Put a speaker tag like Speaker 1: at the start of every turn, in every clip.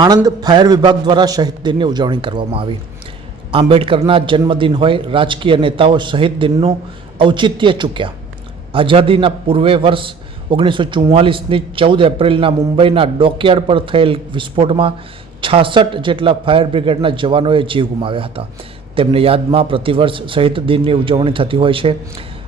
Speaker 1: Anand fire વિભાગ દ્વારા શહીદ દિનની ઉજવણી કરવામાં આવી. આંબેડકરના જન્મદિન હોય, રાજકીય નેતાઓ શહીદ દિનનું ઔચિત્ય ચૂક્યા. આઝાદીના પૂર્વે વર્ષ ઓગણીસો ચુમ્માલીસની ચૌદ એપ્રિલના મુંબઈના ડોકયાર્ડ પર થયેલ વિસ્ફોટમાં છાસઠ જેટલા ફાયર બ્રિગેડના જવાનોએ જીવ ગુમાવ્યા હતા. તેમને યાદમાં પ્રતિવર્ષ શહીદ દિનની ઉજવણી થતી હોય છે.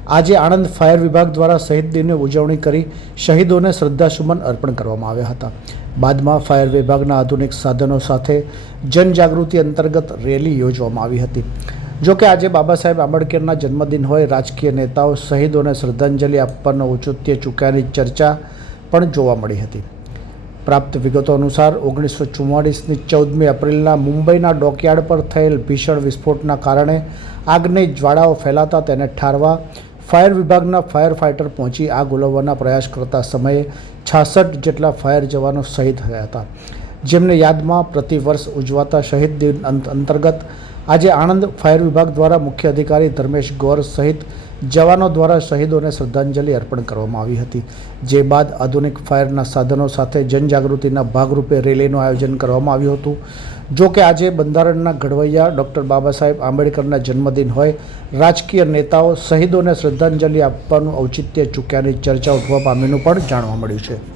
Speaker 1: આજે આણંદ ફાયર વિભાગ દ્વારા શહીદ દિનની ઉજવણી કરી શહીદોને શ્રદ્ધાસુમન અર્પણ કરવામાં આવ્યા હતા. બાદમાં ફાયર વિભાગના આધુનિક સાધનો સાથે જનજાગૃતિ અંતર્ગત રેલી યોજવામાં આવી હતી. જો કે આજે બાબા સાહેબ આંબેડકરના જન્મદિન હોય, રાજકીય નેતાઓ શહીદોને શ્રદ્ધાંજલિ આપવાનો ઔચિત્ય ચૂક્યાની ચર્ચા પણ જોવા મળી હતી. પ્રાપ્ત વિગતો અનુસાર, ઓગણીસો ચુમ્માળીસની ચૌદમી એપ્રિલના મુંબઈના ડોકયાર્ડ પર થયેલ ભીષણ વિસ્ફોટના કારણે આગની જ્વાળાઓ ફેલાતા તેને ઠારવા ફાયર વિભાગના ફાયર ફાઇટર પહોંચી આગ ઓલવવાના પ્રયાસ કરતા સમયે છાસઠ જેટલા ફાયર જવાનો શહીદ થયા હતા. જેમને યાદમાં પ્રતિવર્ષ ઉજવાતા શહીદ દિન અંત- અંતર્ગત આજે આણંદ ફાયર વિભાગ દ્વારા મુખ્ય અધિકારી ધર્મેશ ગોર સહિત જવાનો દ્વારા શહીદોને શ્રદ્ધાંજલિ અર્પણ કરવામાં આવી હતી. જે બાદ આધુનિક ફાયરના સાધનો સાથે જનજાગૃતિના ભાગરૂપે રેલીનું આયોજન કરવામાં આવ્યું હતું. જો કે આજે બંધારણના ઘડવૈયા ડૉક્ટર બાબા સાહેબ આંબેડકરના જન્મદિન હોય, રાજકીય નેતાઓ શહીદોને શ્રદ્ધાંજલિ આપવાનું ઔચિત્ય ચૂક્યાની ચર્ચા ઉઠવા પામીનું પણ જાણવા મળ્યું છે.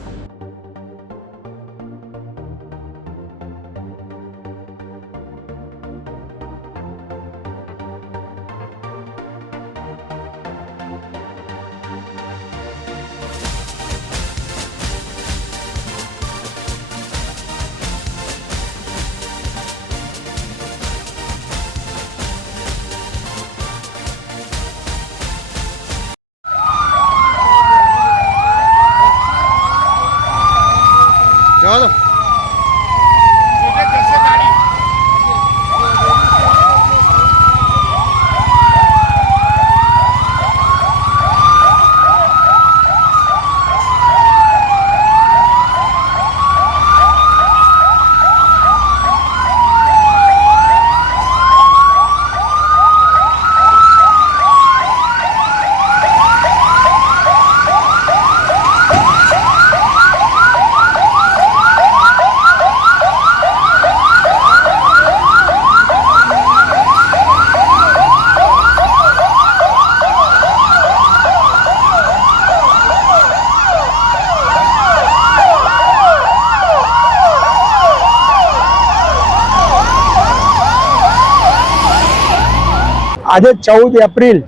Speaker 2: આજે ચૌદ એપ્રિલ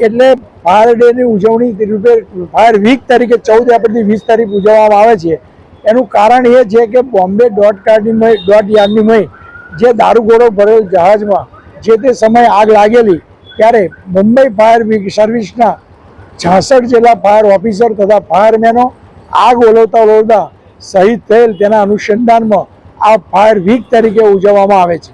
Speaker 2: એટલે ફાયર ડેની ઉજવણી રૂપે ફાયર વીક તરીકે ચૌદ એપ્રિલથી વીસ તારીખ ઉજવવામાં આવે છે. એનું કારણ એ છે કે બોમ્બે ડોટ કાર્ડની મય ડોટ યાર્ડની મય જે દારૂગોળો ભરેલ જહાજમાં જે તે સમયે આગ લાગેલી ત્યારે મુંબઈ ફાયર વીક સર્વિસના છાસઠ જેટલા ફાયર ઓફિસર તથા ફાયરમેનો આગ ઓલવતા ઓલવતા શહીદ થયેલ તેના અનુસંધાનમાં આ ફાયર વીક તરીકે ઉજવવામાં આવે છે.